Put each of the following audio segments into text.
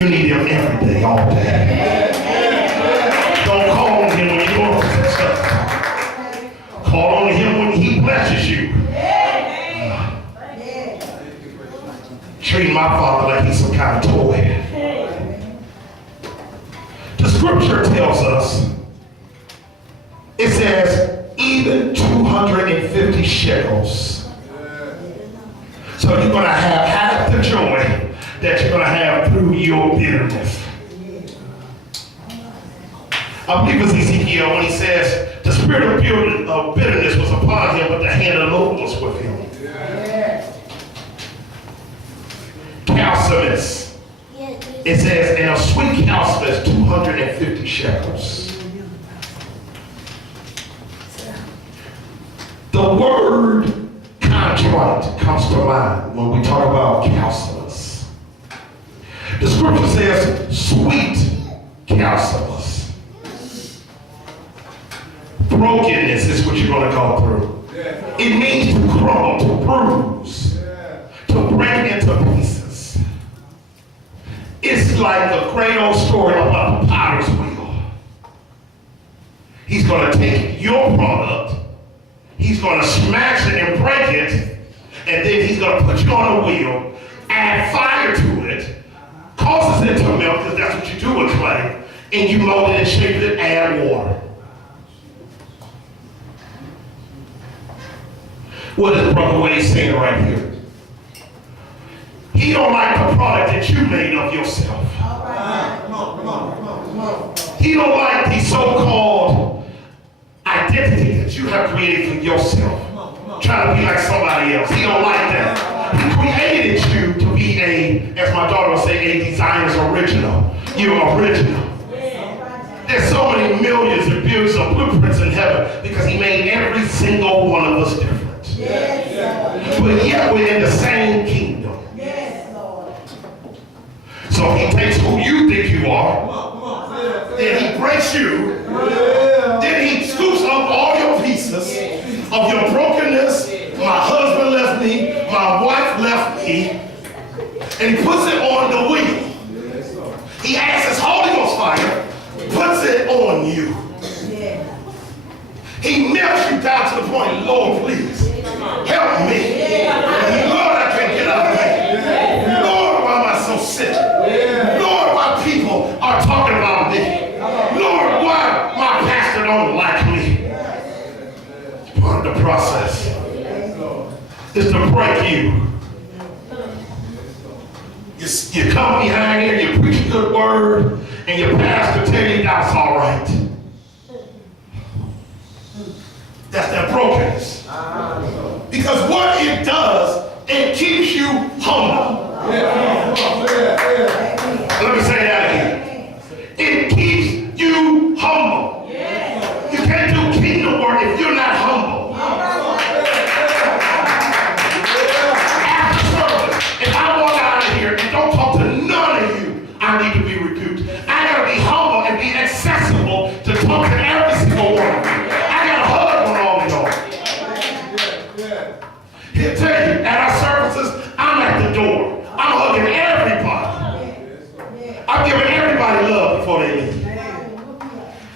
You need him every day, all day. Don't call on him when you're going through some stuff. Call on him when he blesses you. Treat my father like he's some kind of toy. The scripture tells us, it says, even 250 shekels. So you're going to have half the joy that you're going to have through your bitterness. I believe it's Ezekiel when he says, the spirit of bitterness was upon him, but the hand of the Lord was with him. Calcimus. It says, and a sweet calcimus, 250 shekels. The word contrite comes to mind when we talk about calcimus. The scripture says, sweet calcimus. Brokenness is what you're going to go through. It means to crumble, to bruise, to break into pieces. It's like a great old story about the potter's wheel. He's going to take your product, he's going to smash it and break it, and then he's going to put you on a wheel, add fire to it, causes it to melt, because that's what you do with clay, and you mold it and shape it, add water. What is Brother Wade saying right here? He don't like the product that you made of yourself. All right. Come on. He don't like the so-called identity that you have created for yourself. Trying to be like somebody else. He don't like that. He created you to be as my daughter would say, a designer's original. You're original. There's so many millions and billions of blueprints in heaven because he made every single one of us different. But yet we're in the same kingdom. So he takes who you think you are, then he breaks you, then he scoops up all your pieces of your brokenness. My husband left me, my wife left me, and he puts it on the wheel. He adds his Holy Ghost fire, puts it on you. He melts you down to the point, Lord, please, help me. Lord, I can't get out of here. Lord, why am I so sick? Lord, why people are talking about me? Lord, why my pastor don't like me? It's part of the process. It's to break you. You come behind here, you preach a good word, and your pastor tell you that's all right. That's that brokenness. Because what it does, it keeps you humble. Let me say that again. It keeps you humble. You can't do kingdom work if you're not humble. After service, if I walk out of here and don't talk to none of you, I need to be rebuked. I gotta be humble and be accessible to talk to every single one of you. I gotta hug on all of y'all. He'll tell you, at our services, I'm at the door. I'm hugging everybody. I'm giving everybody love before they leave.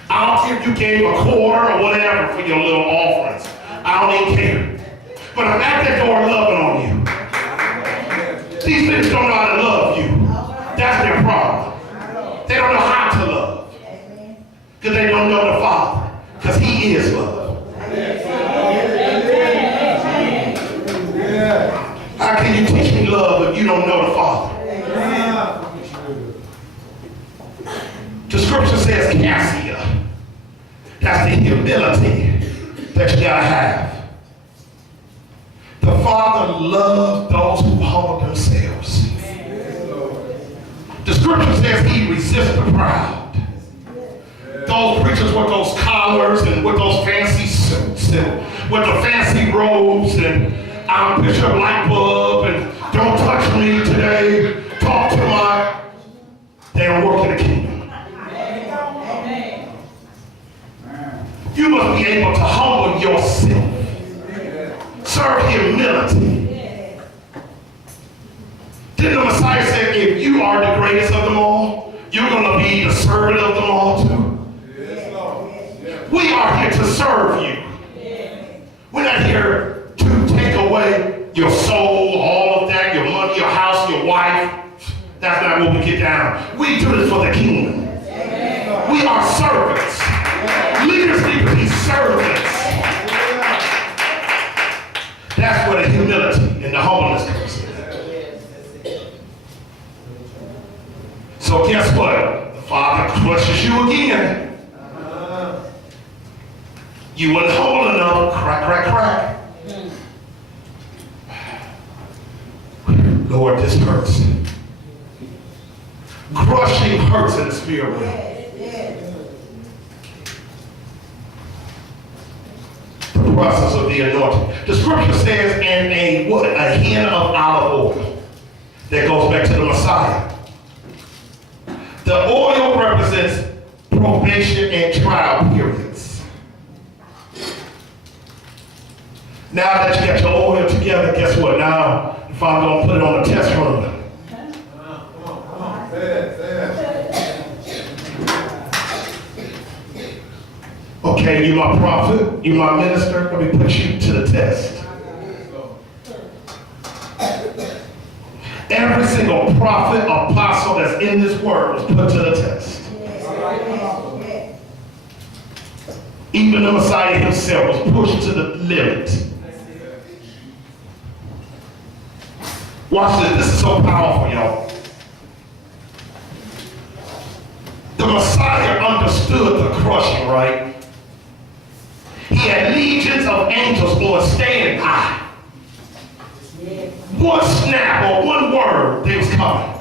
I don't care if you gave a quarter or whatever for your little offerings. I don't even care. But I'm at that door loving on you. These niggas don't know how to love you. That's their problem. They don't know how to love. Because they don't know the Father. Because He is love. How can you teach me love if you don't know the Father? The scripture says cassia. That's the humility that you gotta have. The Father loves those who humble themselves. The scripture says He resists the proud. Those preachers with those collars and with those fancy suits and with the fancy robes and I'm a picture of light bulb and don't touch me today, talk to my, they don't work in the kingdom. You must be able to humble yourself. Serve humility. Didn't the Messiah say, if you are the greatest of them all, servant of them all too. We are here to serve you. We're not here to take away your soul, all of that, your money, your house, your wife. That's not what we get down. We do this for the kingdom. We are servants. Leaders need to be servants. That's where the humility and the humbleness comes in. So guess what? The Father crushes you again. You weren't humble enough. Crack, crack, crack. Lord, this hurts. Crushing hurts in the spirit realm. The process of the anointing. The scripture says, and a hen of olive oil. That goes back to the Messiah. The oil represents probation and trial periods. Now that you got your oil together, guess what? Now, if I'm going to put it on the test run. Okay, you my prophet, you my minister, let me put you to the test. Every single prophet, apostle that's in this word was put to the test. Even the Messiah himself was pushed to the limit. Watch this. This is so powerful, y'all. The Messiah understood the crushing, right? He had legions of angels on standby. One snap or one word, they was coming.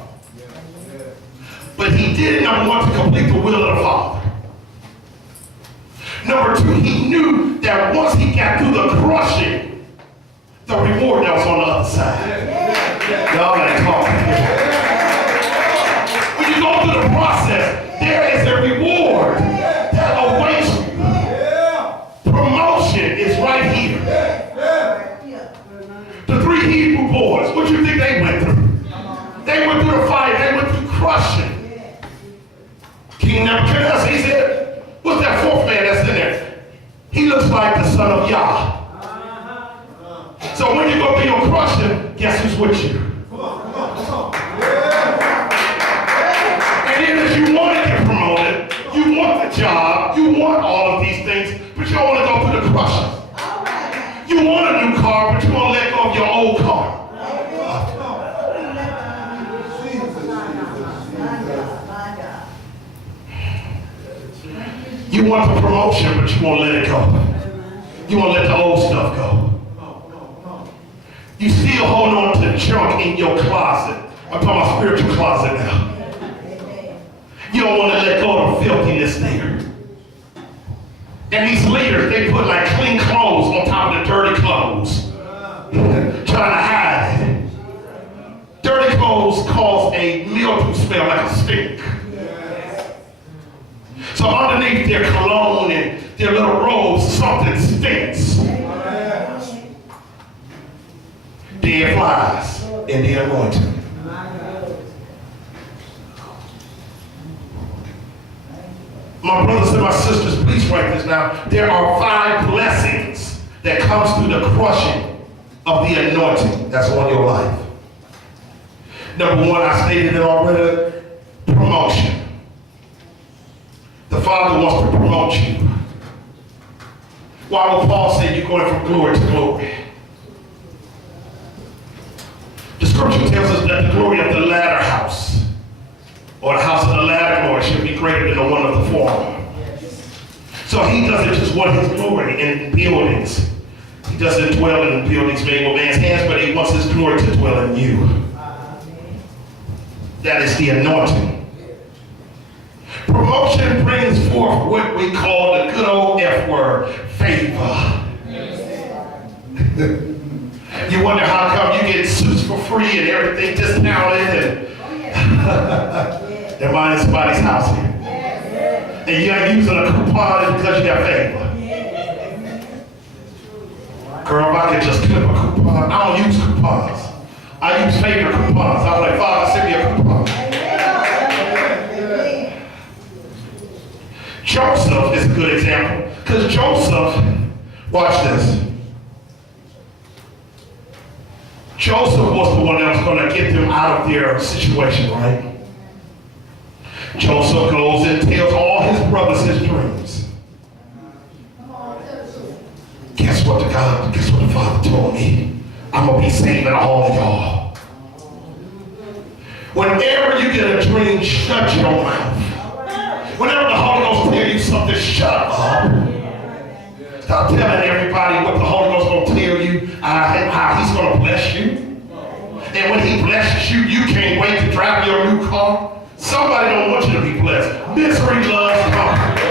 But he did, number one, to complete the will of the Father. Number two, he knew that once he got through the crushing, the reward that was on the other side. Y'all ain't talking. When you go through the process, there is a reward that awaits you. Promotion is right here. The three Hebrew boys, what you think they went through? They went through the fire, they went through crushing. King Nebuchadnezzar, he said, what's that fourth man that's in there? He looks like the son of YAH. So when you go through your crushing, guess who's with you? And then as you want to get promoted, you want the job, you want all of these things, but you don't want to go through the crushing. You want a new car, but you want to let go of your old car. You want the promotion, but you won't let it go. You won't let the old stuff go. You still hold on to junk in your closet. I'm talking about spiritual closet now. You don't want to let go of the filthiness there. And these leaders, they put like clean clothes on top of the dirty clothes. Trying to hide it. Dirty clothes cause a mildew smell like a stink. So underneath their cologne and their little robes, something stinks. Dead flies in the anointing. My brothers and my sisters, please write this down. There are 5 blessings that comes through the crushing of the anointing that's on your life. Number 1, I stated it already, promotion. The Father wants to promote you. Why would Paul say you're going from glory to glory? The scripture tells us that the glory of the latter house, or the house of the latter glory, should be greater than the one of the former. So he doesn't just want his glory in buildings. He doesn't dwell in buildings made with man's hands, but he wants his glory to dwell in you. That is the anointing. Promotion brings forth what we call the good old F word, favor. You wonder how come you get suits for free and everything discounted and they're buying somebody's house here. And you ain't using a coupon because you got favor. Girl, if I could just clip a coupon, I don't use coupons. I use favor coupons. I was like, Father, send me a coupon. Joseph is a good example. Because Joseph, watch this. Joseph was the one that was going to get them out of their situation, right? Joseph goes and tells all his brothers his dreams. Guess what the Father told me? I'm going to be saving all of y'all. Whenever you get a dream, shut your mouth. Whenever the Holy Ghost tells you something, shut up. Stop telling everybody what the Holy Ghost going to tell you, how he's going to bless you. And when he blesses you, you can't wait to drive your new car. Somebody don't want you to be blessed. Misery loves company.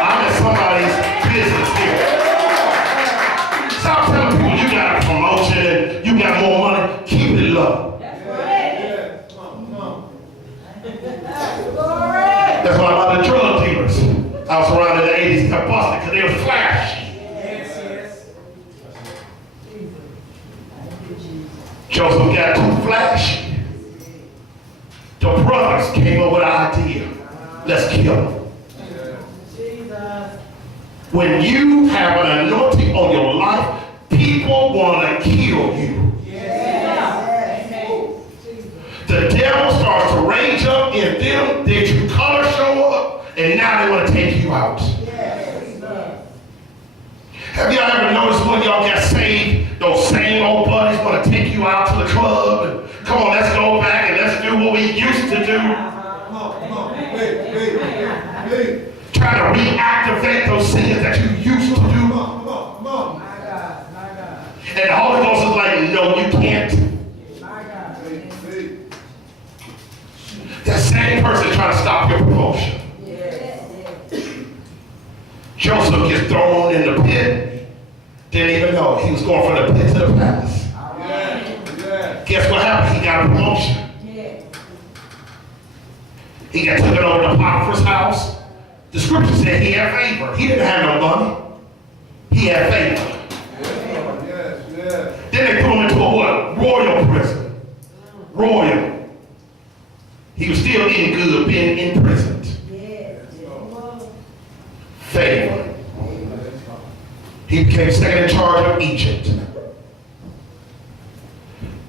I'm in somebody's business here. Stop telling people you got a promotion and you got more money. Keep it low. That's why a lot of drug dealers I was around in the 80s got busted because they were flashy. Joseph got too flashy. The brothers came up with an idea. Let's kill him. When you have an anointing on your life, people want to kill you. The devil starts to rage up in them, their true colors show up, and now they want to take you out. Have y'all ever noticed when y'all got saved, those same old buddies want to take you out to the club and come on, let's go back and let's do what we used to do. Try to reactivate those sins that you used to do. And the Holy Ghost is like, no, you can't. That same person trying to stop your promotion. Joseph gets thrown in the pit. Didn't even know. He was going from the pit to the palace. Guess what happened? He got a promotion. He got taken over to Potiphar's house. The scripture said he had favor. He didn't have no money. He had favor. Then they threw him into a what? Royal prison. Royal. He was still eating good being imprisoned. Favor. He became second in charge of Egypt.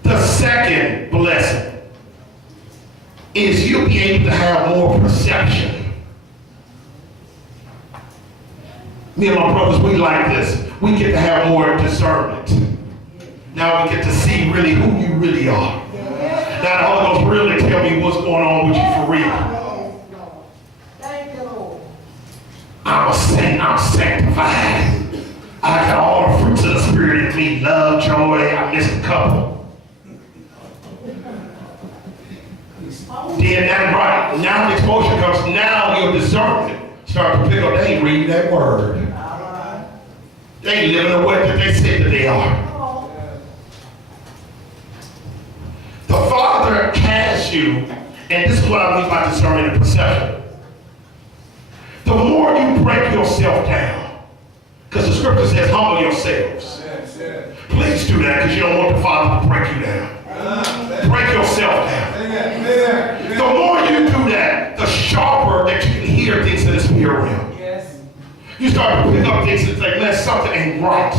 The second blessing is you'll be able to have more perception. Me and my brothers, we like this. We get to have more discernment. Now we get to see really who you really are. Now the Holy Ghost really tell me what's going on with you for real. I'm a saint, I'm sanctified. I got all the fruits of the Spirit in me, love, joy, I missed a couple. Then that's right. Now the exposure comes, now your discernment start to pick up, they ain't reading that word. They ain't living the way that they say that they are. The Father has you, and this is what I mean by discernment and perception. The more you break yourself down, because the scripture says humble yourselves. Please do that because you don't want the Father to break you down. Break yourself down. The more you do that, the sharper that you can hear things in the spirit realm. You start to pick up things and think, man, something ain't right.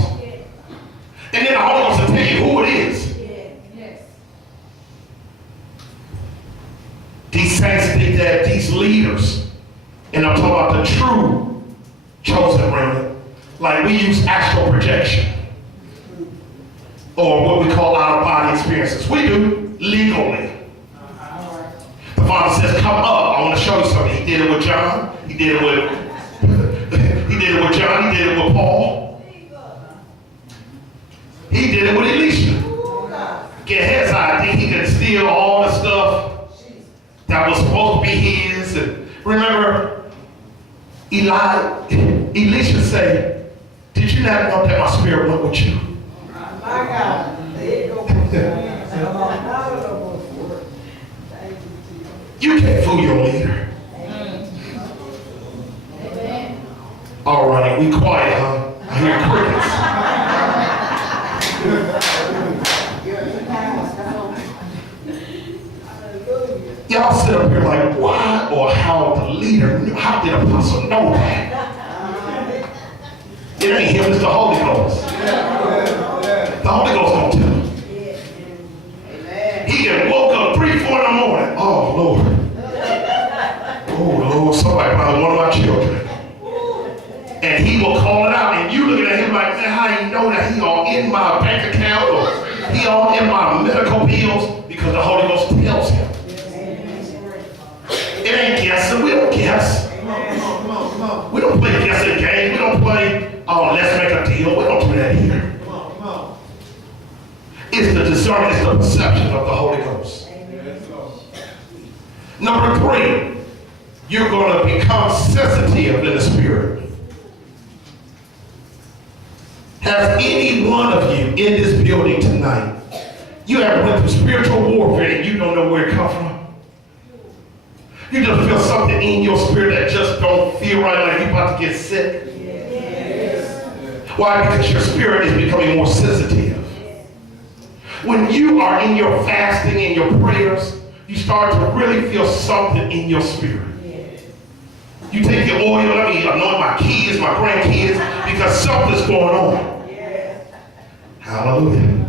And then the Holy Ghost will tell you who it is. These saints think that these leaders, and I'm talking about the true chosen remnant, like we use astral projection or what we call out-of-body experiences. We do legally. The Father says, come up. I want to show you something. He did it with John. He did it with John. He did it with Paul. He did it with Elisha. Gehazi, I think he could steal all the stuff that was supposed to be his. And remember, Elisha said, did you not know that my spirit went with you? My God. You can't fool your leader. All right, we quiet, huh? I hear crickets. Y'all sit up here like, why or how to leader knew. How did Apostle know that? It ain't him, it's the Holy Ghost. The Holy Ghost gonna tell him. He had woke up 3, 4 in the morning. Oh, Lord. Oh, Lord, somebody probably one of my children. And he will call it out. And you looking at him like, man, how you know that he all in my bank account or he all in my medical bills? Because the Holy Ghost tells him. It ain't guessing. We don't guess. We don't play guessing games. We don't play, oh, let's make a deal. We don't do that here. It's the discernment, it's the perception of the Holy Ghost. Number 3, you're going to become sensitive in the spirit. Has any one of you in this building tonight, you have went through spiritual warfare and you don't know where it comes from? You just feel something in your spirit that just don't feel right, like you're about to get sick? Yes. Why? Because your spirit is becoming more sensitive. When you are in your fasting and your prayers, you start to really feel something in your spirit. You take your oil, let me anoint my kids, my grandkids, because something's going on. Hallelujah.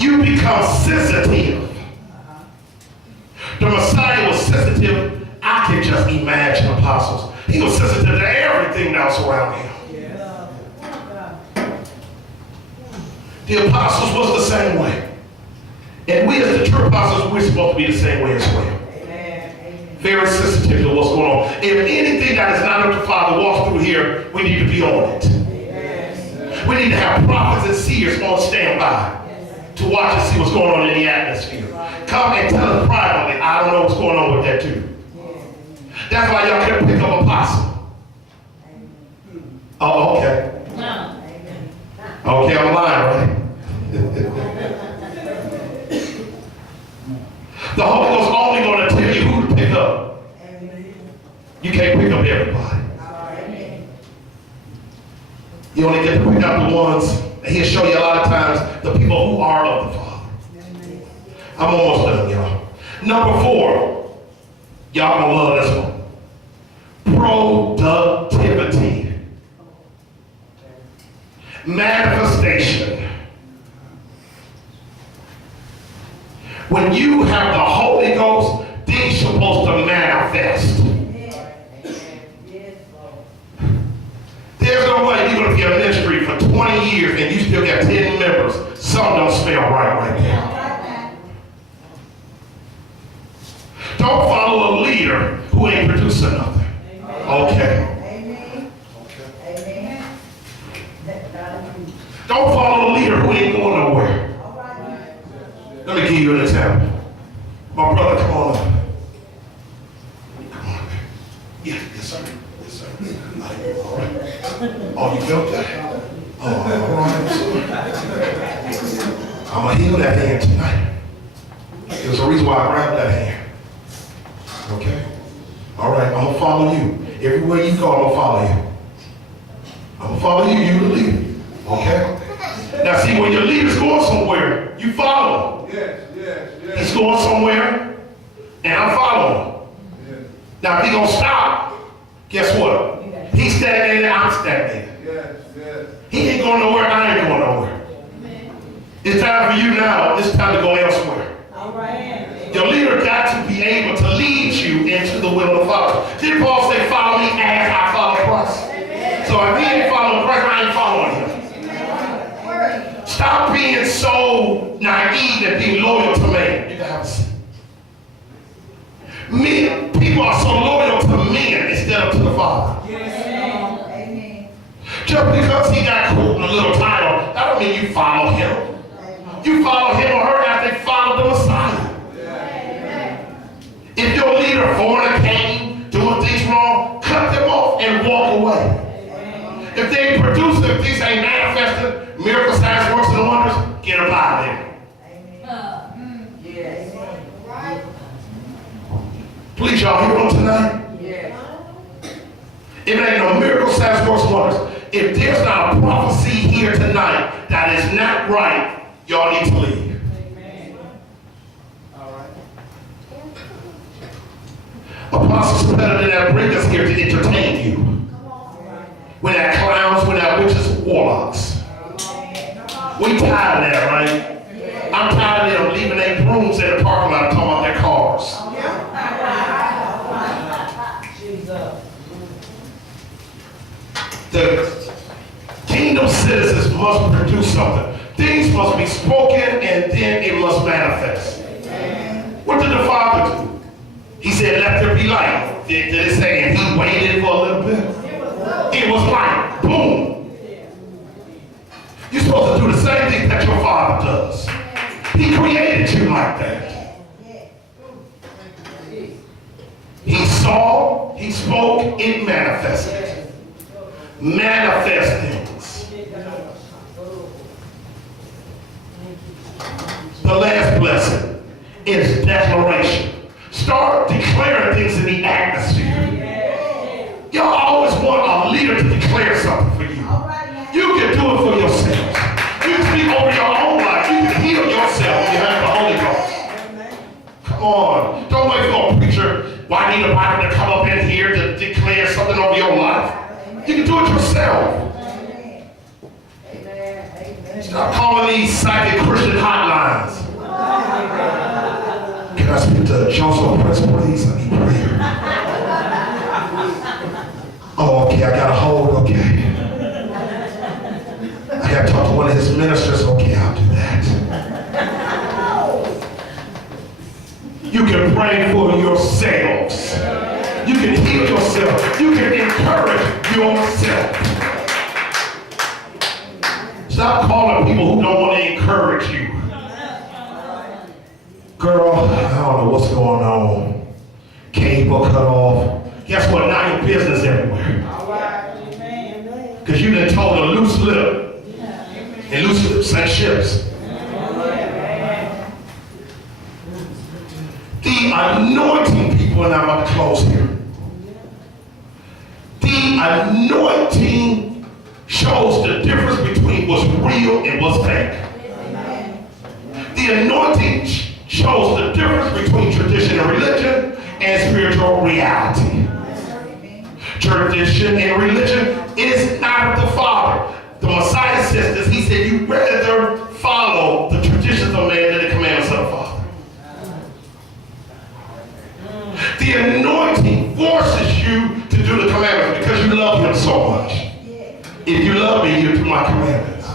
You become sensitive. The Messiah was sensitive. I can just imagine apostles. He was sensitive to everything that was around him. The apostles was the same way. And we as the true apostles, we're supposed to be the same way as well. Very sensitive to what's going on. If anything that is not of the Father walks through here, we need to be on it. We need to have prophets and seers on standby to watch and see what's going on in the atmosphere. Come and tell us privately, I don't know what's going on with that too. That's why y'all can't pick up apostle. Oh, okay. Okay, I'm lying, right? The Holy Ghost only going to tell you who to pick up. You can't pick up everybody. You only get to pick up the ones, and he'll show you a lot of times the people who are of the Father. I'm almost done, y'all. Number 4, y'all gonna love this one. Productivity. Manifestation. When you have the Holy Ghost, things are supposed to manifest. There's no way you're going to be a ministry for 20 years and you still got 10 members. Some don't smell right now. Don't follow a leader who ain't producing nothing. Okay. Don't follow a leader who ain't going nowhere. Let me give you an example. My brother, come on up. Come on up. Yes, sir. Yes, sir. All right. Oh, you felt that? Oh, all right. I'm going to heal that hand tonight. There's a reason why I grabbed that hand. Okay? All right, I'm going to follow you. Everywhere you go, I'm going to follow you. I'm going to follow you, you the leader. Okay? Now see, when your leader's going somewhere, you follow him. Yes. He's going somewhere, and I'm following him. Yes. Now if he's going to stop, guess what? He's stagnated, I'm stagnated. Yes. He ain't going nowhere, I ain't going nowhere. It's time for you now, it's time to go elsewhere. All right. Your leader got to be able to lead you into the will of the Father. Did Paul say, follow me as I follow Christ? So if he ain't following Christ, I ain't following him. Stop being so naive and being loyal to man. You can have a seat. Men, people are so loyal to men instead of to the Father. Amen. Just because he got cool in a little title, that don't mean you follow him. You follow him or her as they follow the Messiah. If your leader fornicating, doing things wrong, cut them off and walk away. If they ain't producing, if these ain't manifesting, miracles, signs, works, and wonders, get them out of there. Yes. Please, y'all hear them tonight? Yes. If there ain't no miracles, signs, works, and wonders, if there's not a prophecy here tonight that is not right, y'all need to leave. Amen. All right. Apostle Cepeda did not bring us here to entertain you. We're not clowns, we're not witches, warlocks. We tired of that, right? I'm tired of them leaving their brooms in the parking lot and talking about their cars. The kingdom citizens must produce something. Things must be spoken and then it must manifest. What did the Father do? He said, let there be light. Did it say, and he waited for a little bit? It was light. Boom. You're supposed to do the same thing that your Father does. He created you like that. He saw, he spoke, it manifested. Manifest things. The last blessing is declaration. Start declaring things in the atmosphere. Y'all always want a leader to declare something for you. You can do it for yourself. You can speak over your own life. You can heal yourself when you have the Holy Ghost. Come on. Don't wait for a preacher. Why need a Bible to come up in here to declare something over your life? You can do it yourself. Stop calling these psychic Christian hotlines. Can I speak to Joseph Press, please? I need prayer. Oh, okay, I got a hold, okay. I got to talk to one of his ministers, okay, I'll do that. You can pray for yourselves. You can heal yourself. You can encourage yourself. Stop calling people who don't want to encourage you. Girl, I don't know what's going on. Cable cut off. Guess what? Now your business everywhere. Because you done told a loose lip. And loose lips like ships. The anointing people, and I'm about to close here. The anointing shows the difference between what's real and what's fake. The anointing shows the difference between tradition and religion and spiritual reality. Tradition and religion is not of the Father. The Messiah says this. He said, you rather follow the traditions of man than the commandments of the Father. The anointing forces you to do the commandments because you love him so much. If you love me, you do my commandments.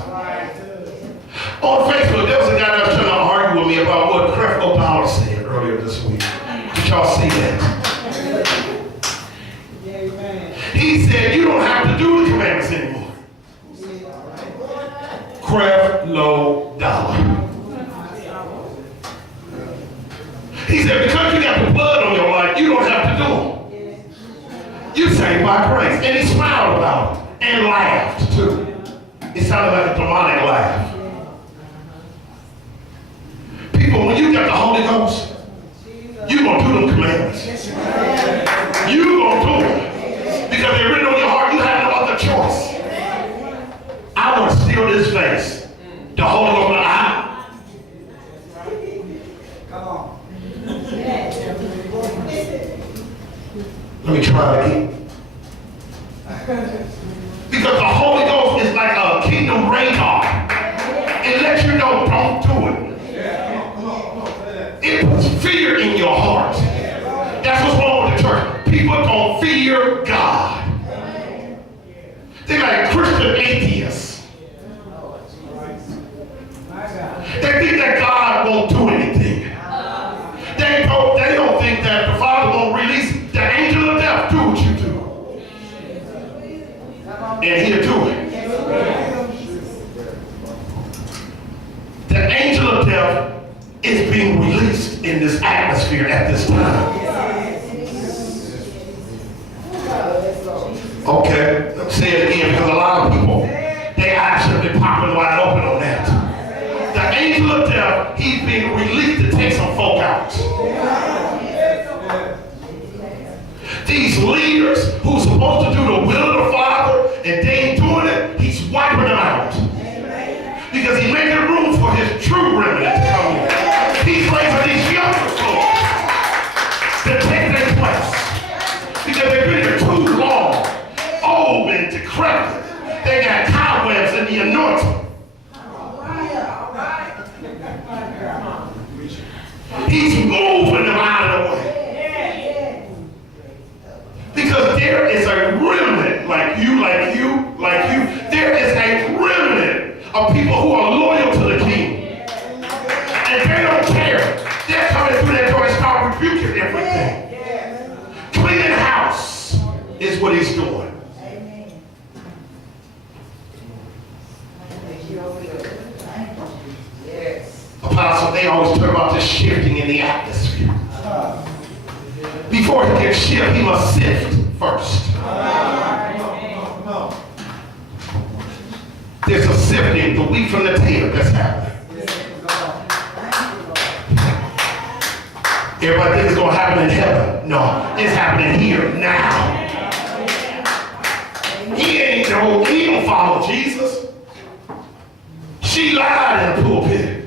On Facebook, there was a guy that was trying to argue with me about what Creflo Dollar said earlier this week. Did y'all see that? He said, you don't have to do the commandments anymore. Creflo Dollar. He said, because you got the blood on your life, you don't have to do them. You saved by grace. And he smiled about it and laughed too. It sounded like a demonic laugh. People, when you got the Holy Ghost, you're going to do them commandments. You're going to do them. Because they're written on your heart, you have no other choice. I want to steal this face. The Holy Ghost, come on. Let me try it again. Because the Holy Ghost is like a kingdom radar. It lets you know, don't do it. It puts fear in your heart. That's what's wrong with the church. People don't fear God. They're like Christian atheists. They think that God won't do anything. They don't think that the Father won't release the angel of death. Do what you do. And he'll do it. The angel of death is being released in this atmosphere at this time. Okay, let me say it again because a lot of people, their eyes should have been popping wide open on that. The angel of death, he's being released to take some folk out. These leaders who's supposed to do the will of the Father and they ain't doing it, he's wiping them out. Because he's making room for his true remnant to come in. He's raising these younger folks He's moving them out of the way. Because there is a remnant like you. There is a remnant of people who are loyal to the king. And they don't care. They're coming through that door and start rebuking everything. Cleaning house is what he's doing. Apostle, they always talk about this shifting in the atmosphere. Before he can shift, he must sift first. There's a sifting, the wheat from the tail, that's happening. Everybody thinks it's going to happen in heaven. No, it's happening here, now. He don't follow Jesus. She lied in the pulpit.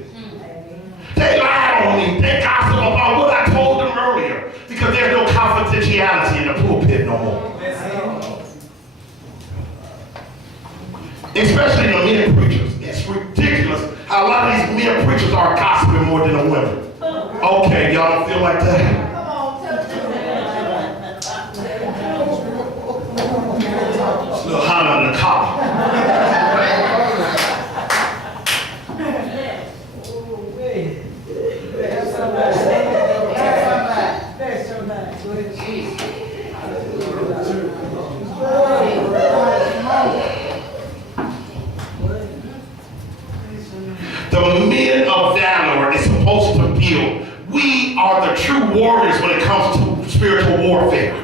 They lied on me. They gossip about what I told them earlier. Because there's no confidentiality in the pulpit no more. Especially the men preachers. It's ridiculous how a lot of these men preachers are gossiping more than the women. Okay, y'all don't feel like that? It's a little hotter than the collar. The men of valor is supposed to build. We are the true warriors when it comes to spiritual warfare.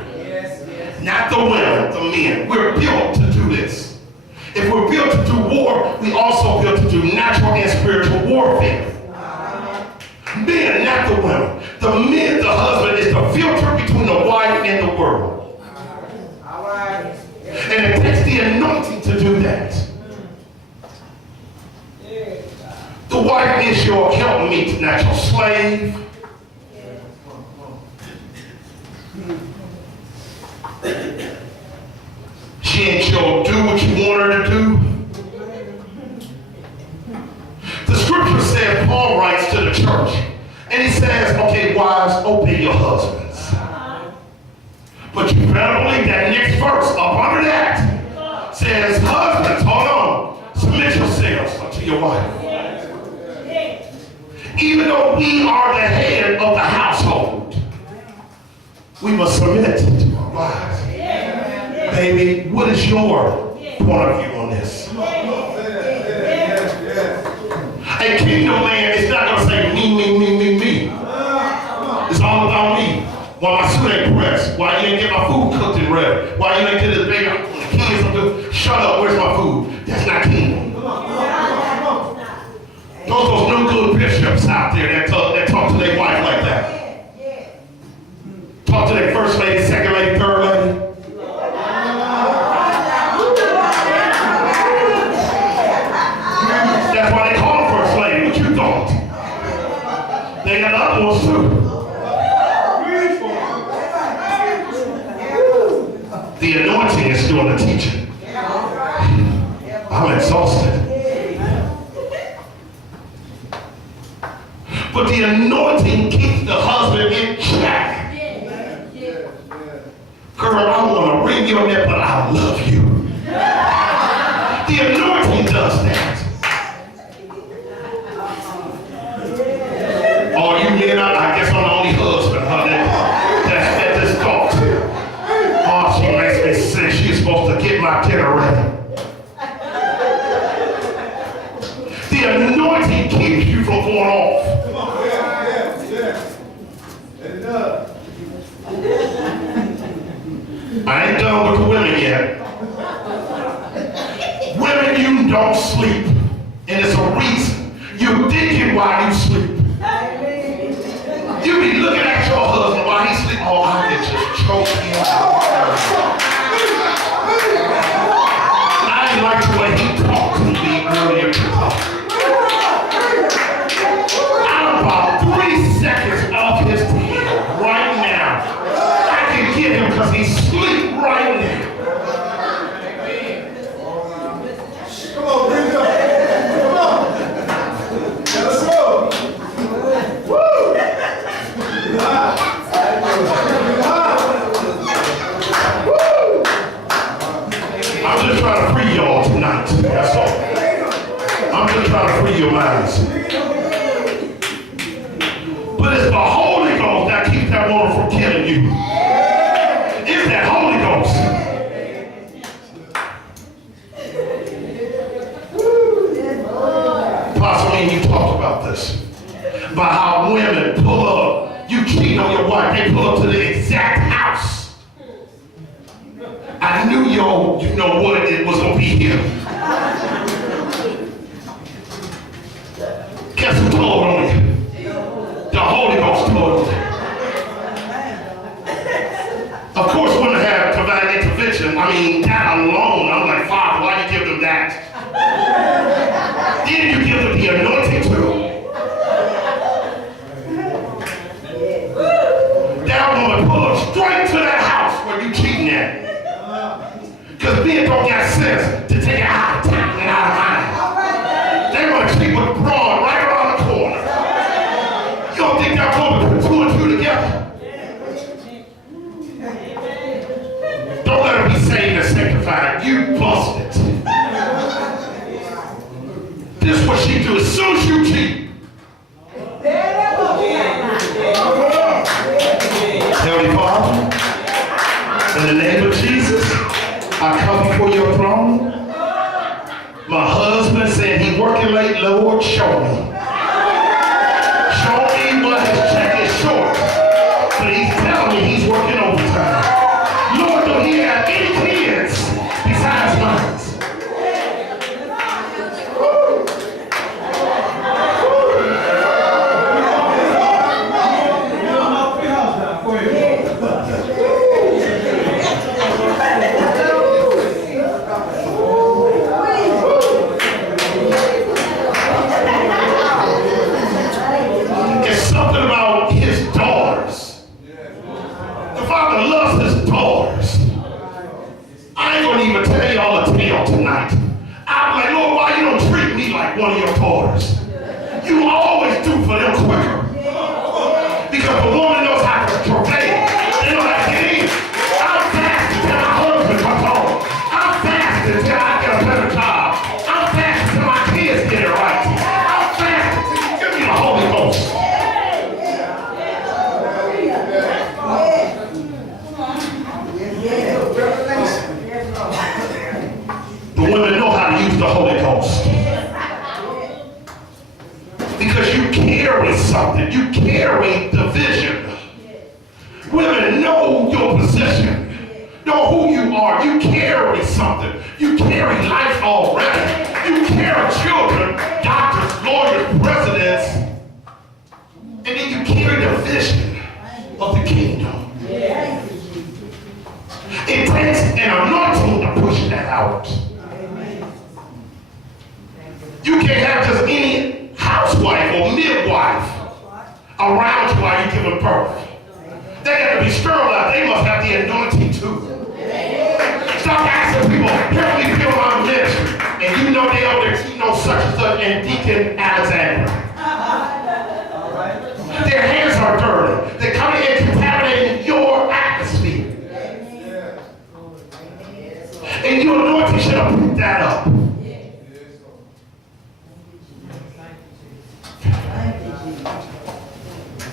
Not the women, the men. We're built to do this. If we're built to do war, we also built to do natural and spiritual warfare. Men, not the women. The men, the husband, is the filter between the wife and the world. And it takes the anointing to do that. The wife is your helpmeet, not your slave. She ain't your do what you want her to do. The scripture says, Paul writes to the church, and he says, okay, wives, obey your husbands. But you better believe that next verse up under that says, husbands, hold on, submit yourselves unto your wife. Even though we are the head of the household, we must submit to our wives. Baby, what is your point of view on this? A kingdom man is not going to say me. It's all about me. Why my suit ain't pressed? Why you ain't get my food cooked and ready? Why you ain't get this baby? The kids shut up, where's my food? That's not kingdom. Those no good bishops out there that talk to their wife like that. Talk to their first lady, second lady, third lady. That's why they call them first lady. What you thought? They got other ones too. The anointing is doing the teaching. I'm exhausted. But the anointing keeps the husband in check. Girl, I want to wring your neck, but I love you. The anointing does that. All you men, I guess I'm the only husband, huh? That had this thought. Oh, she makes me sick. She's supposed to get my dinner ready. The anointing keeps you from going off. I ain't done with the women yet. Women, you don't sleep. And it's a reason. You're thinking while you sleep. You be looking at your husband while he's sleeping. Oh, I can just choke him out. I didn't like the way he talked to me earlier. I'm about 3 seconds off his tail right now. I can get him because he's asleep right now. Come on, bring it up. Come on. Let's go. Woo! cheating on your wife, they pull up to the exact house. I knew you know what, it was going to be here. Guess who told on you? The Holy Ghost told you. Of course, when I have divine intervention, I mean, that alone, I'm like, Father, why you give them that? Then you give them the anointing too. That woman pull up straight to that house where you cheating at. Because men don't got sense to take it out of time and out of mind. They want to cheat with broad right around the corner. You don't think they're going to put two and two together? Don't let her be saved and sanctified. You busted. This is what she do as soon as you cheat. Heavenly Father, in the name of Jesus, I come before your throne. My husband said he working late, Lord, show me. Show me what his check is short. But he's telling me he's working overtime. Lord, do he have any kids besides mine? One of your daughters. You always do for them quicker. Because the woman knows how to travail. They know how to get in. I'm fast until my husband comes home. I'm fast until I get a better job. I'm fast until my kids get it right. I'm fast until you give me the Holy Ghost. The women know how to use the Holy Ghost. Because you carry something. You carry the vision. Women know your position. Know who you are. You carry something. You carry life already. You carry children, doctors, lawyers, presidents. And then you carry the vision of the kingdom. It takes an anointing to push that out. You can't have just any housewife or midwife around you while you're giving birth. They got to be sterilized. They must have the anointing too. Stop asking people, help me build my ministry. And you know they over there, you know such and such, and Deacon Alexander. Their hands are dirty. They're coming in contaminating your atmosphere. And your anointing should have picked that up.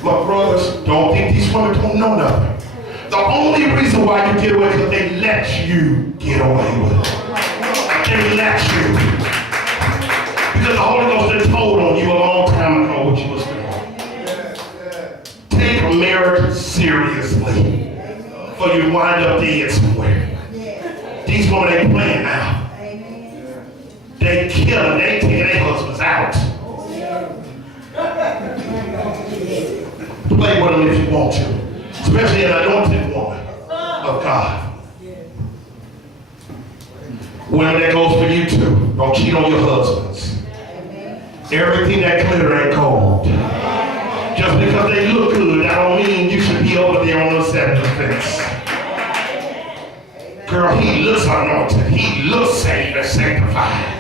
But brothers, don't think these women don't know nothing. The only reason why you get away is because they let you get away with it. They let you. Because the Holy Ghost had told on you a long time ago what you was doing. Take marriage seriously, for you wind up dead somewhere. These women ain't playing now. They killing, they taking their husbands out. Play with them if you want to, especially an anointed woman of God. Women, that goes for you too. Don't cheat on your husbands. Everything that glitter ain't gold. Just because they look good, that don't mean you should be over there on the side of the fence. Girl, he looks anointed. He looks saved and sanctified.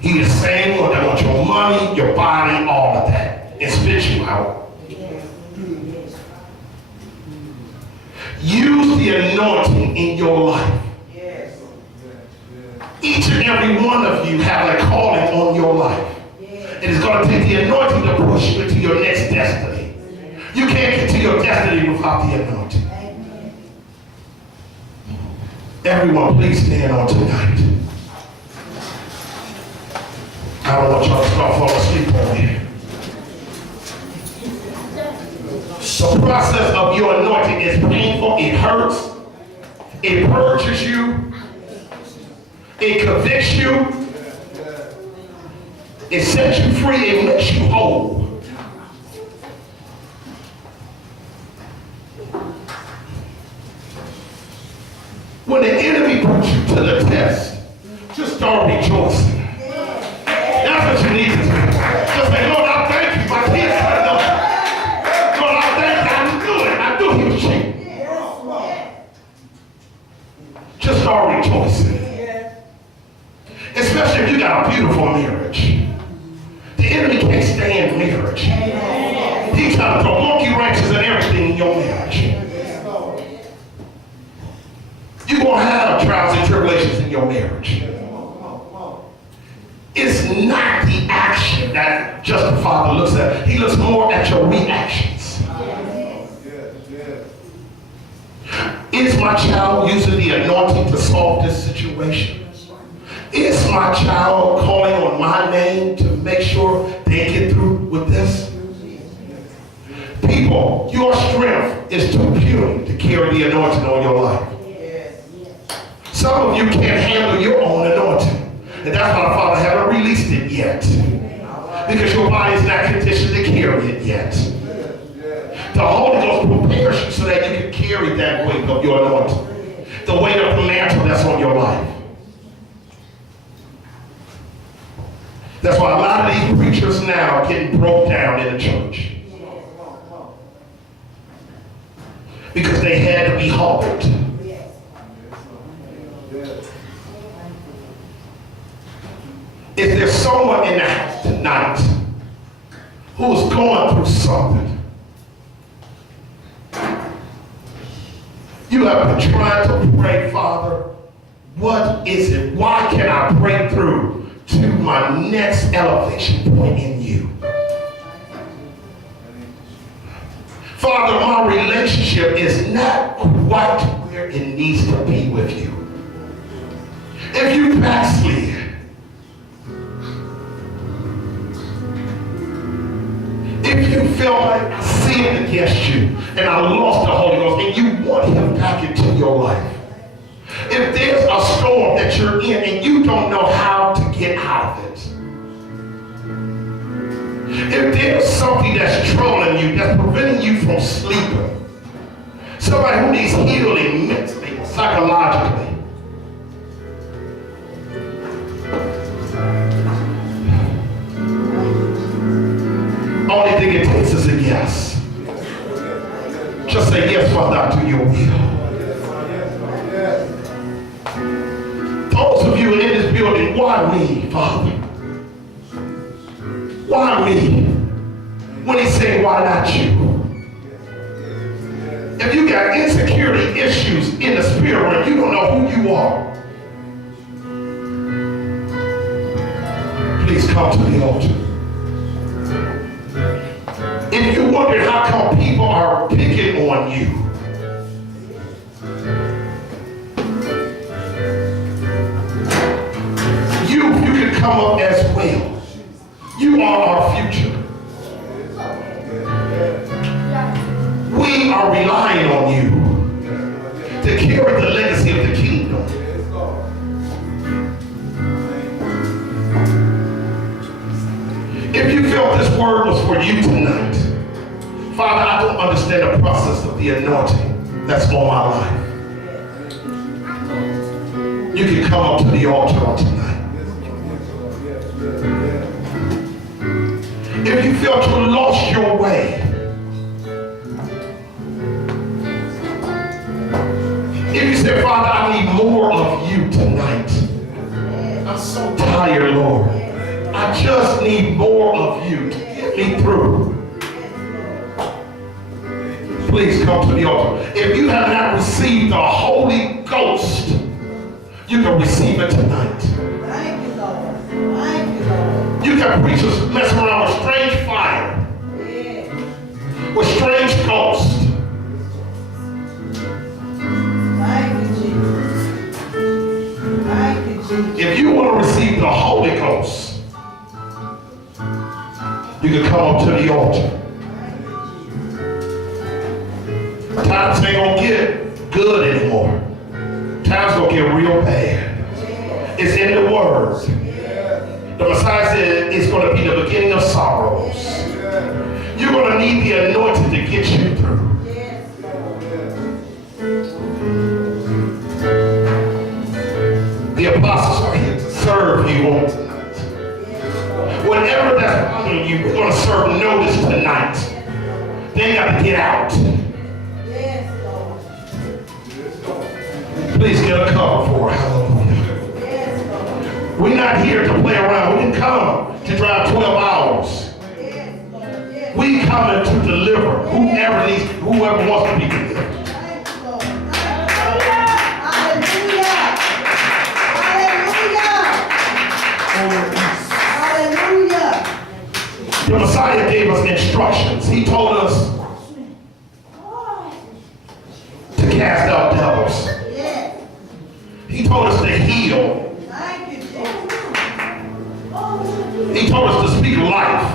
He the same one that wants your money, your body, all of that, and spit you out. Use the anointing in your life. Each and every one of you have a calling on your life. It is going to take the anointing to push you into your next destiny. You can't get to your destiny without the anointing. Everyone, please stand on tonight. I don't want y'all to start falling asleep on me. The process of your anointing is painful, it hurts, it purges you, it convicts you, it sets you free, it makes you whole. When the enemy puts you to the test, just start rejoicing. That's what you need to do. Just say, Lord, I thank you. My kids are enough. Lord, I thank you. I knew it. I knew he was cheating. Just start rejoicing. Especially if you got a beautiful marriage. The enemy can't stand marriage. He's trying to throw monkey wrenches and everything in your marriage. You're going to have trials and tribulations in your marriage. It's not the action that just the Father looks at. He looks more at your reactions. Is my child using the anointing to solve this situation? Is my child calling on my name to make sure they get through with this? People, your strength is too puny to carry the anointing on your life. Some of you can't handle your own anointing. And that's why the Father haven't released it yet. Because your body is not conditioned to carry it yet. The Holy Ghost prepares you so that you can carry that weight of your anointing. The weight of the mantle that's on your life. That's why a lot of these preachers now are getting broke down in the church. Because they had to be humbled. If there's someone in the house tonight who's going through something, you have been trying to pray, Father, what is it? Why can I break through to my next elevation point in you? Father, my relationship is not quite where it needs to be with you. If you backslid, if you feel like I sinned against you and I lost the Holy Ghost and you want him back into your life, if there's a storm that you're in and you don't know how to get out of it, if there's something that's trolling you, that's preventing you from sleeping, somebody who needs healing mentally, psychologically, only thing it takes is a yes. Just say, yes, Father, to your will. Those of you in this building, why me, Father? Why me? When he said, why not you? If you got insecurity issues in the spirit realm, you don't know who you are. Please come to the altar. If you wonder how come people are picking on you, you can come up as well. You are our future. We are relying on you to carry the legacy of the kingdom. If you felt this word was for you tonight, Father, I don't understand the process of the anointing that's on my life. You can come up to the altar tonight. If you felt you lost your way, if you said, Father, I need more of you tonight. I'm so tired, Lord. I just need more of you to get me through. Please come to the altar. If you have not received the Holy Ghost, you can receive it tonight. Thank you, Lord. Thank you, Lord. You got preachers messing around with strange fire, with strange ghosts. Thank you, Jesus. Thank you, Jesus. If you want to receive the Holy Ghost, you can come up to the altar. times ain't gonna get good anymore. Times gonna get real bad. It's in the Word. The Messiah said it's gonna be the beginning of sorrows. You're gonna need the anointing to get you through. The apostles are here to serve you on tonight. Whatever that's bothering you, we're going to serve notice tonight. They got to get out. Please get a cover for her. Hallelujah. We're not here to play around. We didn't come to drive 12 hours. We coming to deliver whoever wants to be delivered. The Messiah gave us instructions. He told us to cast out devils. He told us to heal. He told us to speak life.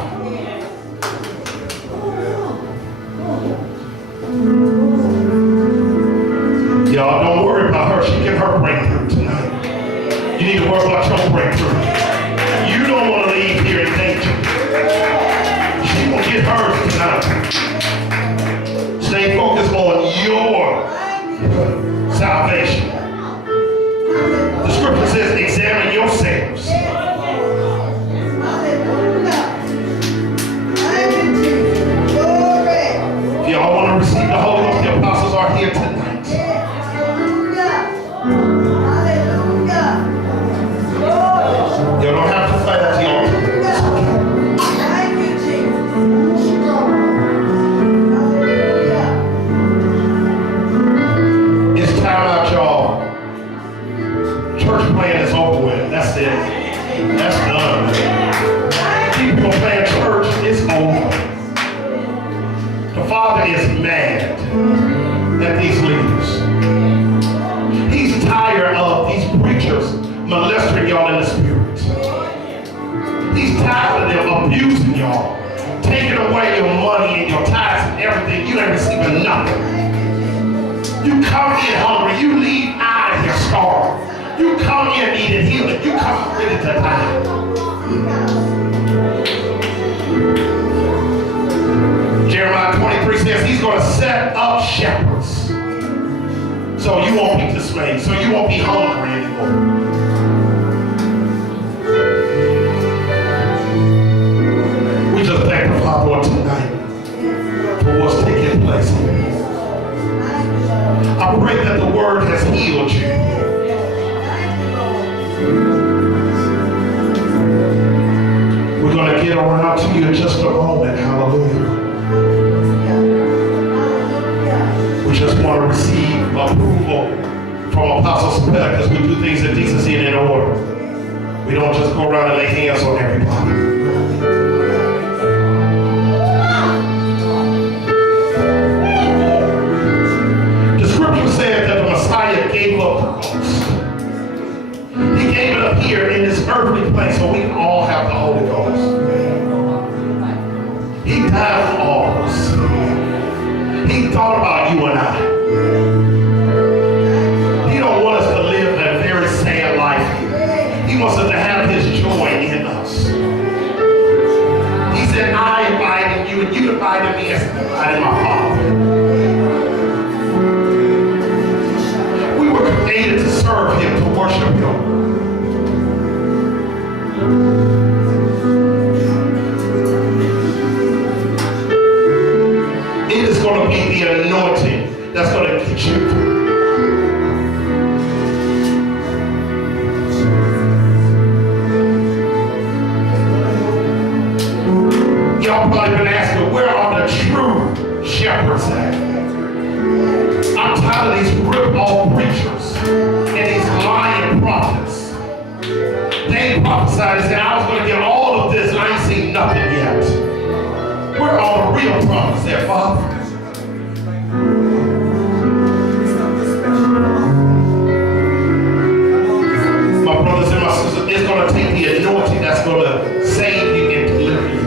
Y'all don't worry about her. She get her breakthrough tonight. You need to worry about your breakthrough. You don't want to leave here in danger. She will get hers tonight. Stay focused on your salvation. The scripture says, examine yourselves. If y'all want to receive the Holy Ghost, the apostles are here tonight. You don't have to fight at the altar. It's time out, y'all. Church playing is over with. That's it. That's done. People playing church, it's over. The Father is mad at these leaders. He's tired of these preachers molesting y'all in the spirit. He's tired of them abusing y'all, taking away your money and your tithes and everything. You ain't receiving nothing. You come in hungry, you leave out of here starved. You come in needing healing, you come ready to die. Jeremiah 23 says he's going to set up shepherds. So you won't be dismayed, so you won't be hungry anymore. We just thank the Father tonight for what's taking place here. I pray that the Word has healed you. We're going to get around to you in just a moment. Hallelujah. We just want to receive approval from Apostle Cepeda because we do things in decency and in order. We don't just go around and lay hands on everybody. The scripture said that the Messiah gave up the ghost. He gave it up here in this earthly place so we can all have the Holy Ghost. He died for all of us. He thought about you and I. He don't want us to live a very sad life here. He wants us to have his joy in us. He said, I invited you and you invited me as I invited my Father. We were created to serve him, to worship him. It is going to be the anointing that's going to get you through. Y'all probably been asking, where are the true shepherds at? I'm tired of these rip-off preachers and these lying prophets. They prophesied and said, I was going to get all of this and I ain't seen nothing yet. Where are the real prophets at, Father? My brothers and my sisters, it's going to take the anointing that's going to save you and deliver you.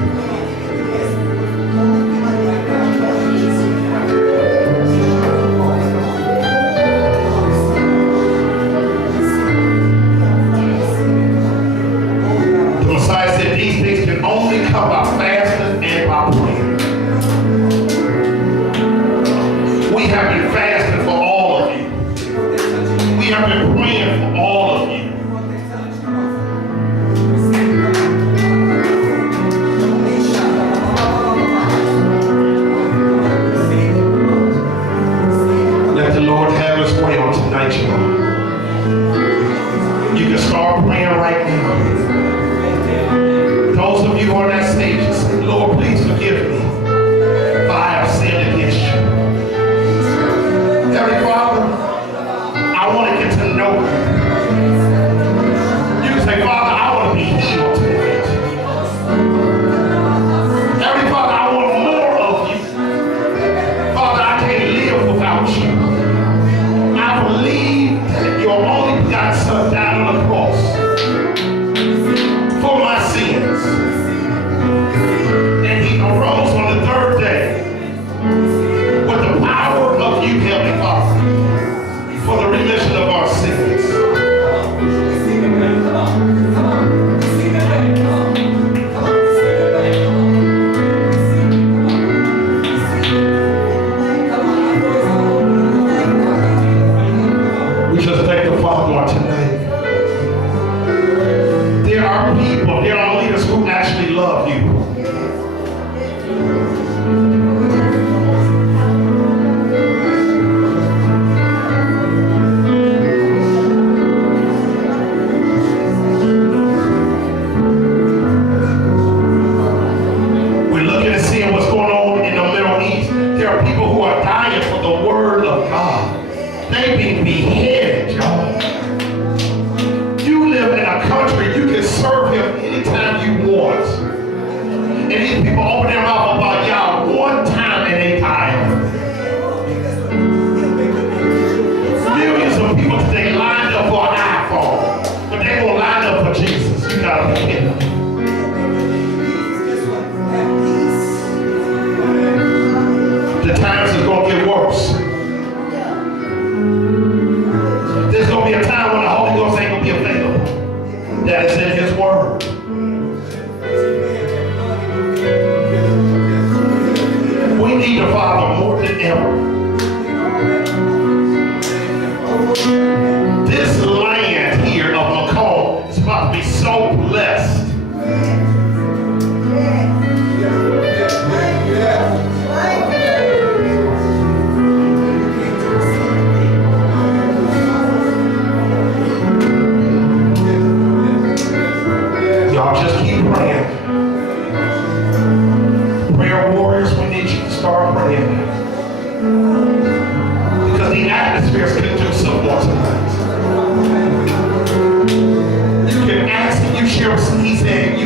There are people who are dying for the word of God. They being beheaded, y'all. You live in a country, you can serve him anytime you want. And these people open their mouth about y'all one time and they die. Millions of people today lined up for an iPhone, but they won't line up for Jesus. You gotta be kidding. The times is gonna get worse. There's gonna be a time when the Holy Ghost ain't gonna be available. That is in his word. We need the Father more than ever. This land here of McComb is about to be so blessed. Y'all just keep praying. Prayer warriors, we need you to start praying. Because the atmosphere is conducive for tonight. You can ask and you share. He said,